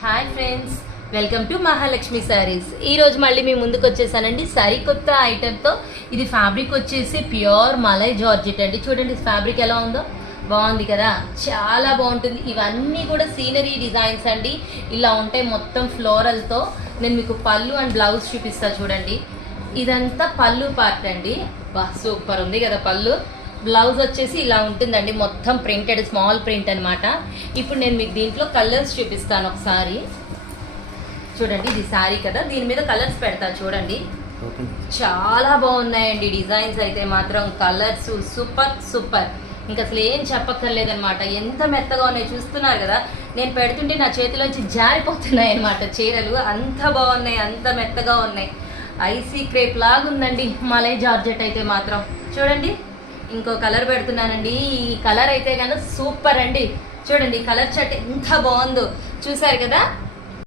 Hi friends, welcome to Mahalakshmi saris. ఈరోజు మళ్ళీ మీ ముందుకు వచ్చేసానండి సరికొత్త ఐటెంతో. ఇది ఫ్యాబ్రిక్ వచ్చేసి ప్యూర్ మలై జార్జెట్ అండి. చూడండి ఫ్యాబ్రిక్ ఎలా ఉందో, బాగుంది కదా, చాలా బాగుంటుంది. ఇవన్నీ కూడా సీనరీ డిజైన్స్ అండి. ఇలా ఉంటాయి మొత్తం ఫ్లోరల్తో. నేను మీకు పళ్ళు అండ్ బ్లౌజ్ చూపిస్తా చూడండి. ఇదంతా పళ్ళు పార్ట్ అండి. బా సూపర్ ఉంది కదా పళ్ళు. బ్లౌజ్ వచ్చేసి ఇలా ఉంటుందండి, మొత్తం ప్రింటెడ్, స్మాల్ ప్రింట్ అనమాట. ఇప్పుడు నేను మీకు దీంట్లో కలర్స్ చూపిస్తాను ఒకసారి. చూడండి, ఇది శారీ కదా, దీని మీద కలర్స్ పెడతా చూడండి. చాలా బాగున్నాయండి డిజైన్స్ అయితే మాత్రం. కలర్స్ సూపర్ సూపర్, ఇంకా అసలు ఏం చెప్పక్కర్లేదనమాట. ఎంత మెత్తగా ఉన్నాయి చూస్తున్నారు కదా. నేను పెడుతుంటే నా చేతిలోంచి జారిపోతున్నాయి అనమాట చీరలు. అంత బాగున్నాయి, అంత మెత్తగా ఉన్నాయి. ఐసీ క్రేప్ లాగా ఉందండి మలై జార్జెట్ అయితే మాత్రం. చూడండి, ఇంకో కలర్ పెడుతున్నానండి. ఈ కలర్ అయితే కనుక సూపర్ అండి. చూడండి కలర్ చార్ట్ ఎంత బాగుందో, చూసారు కదా.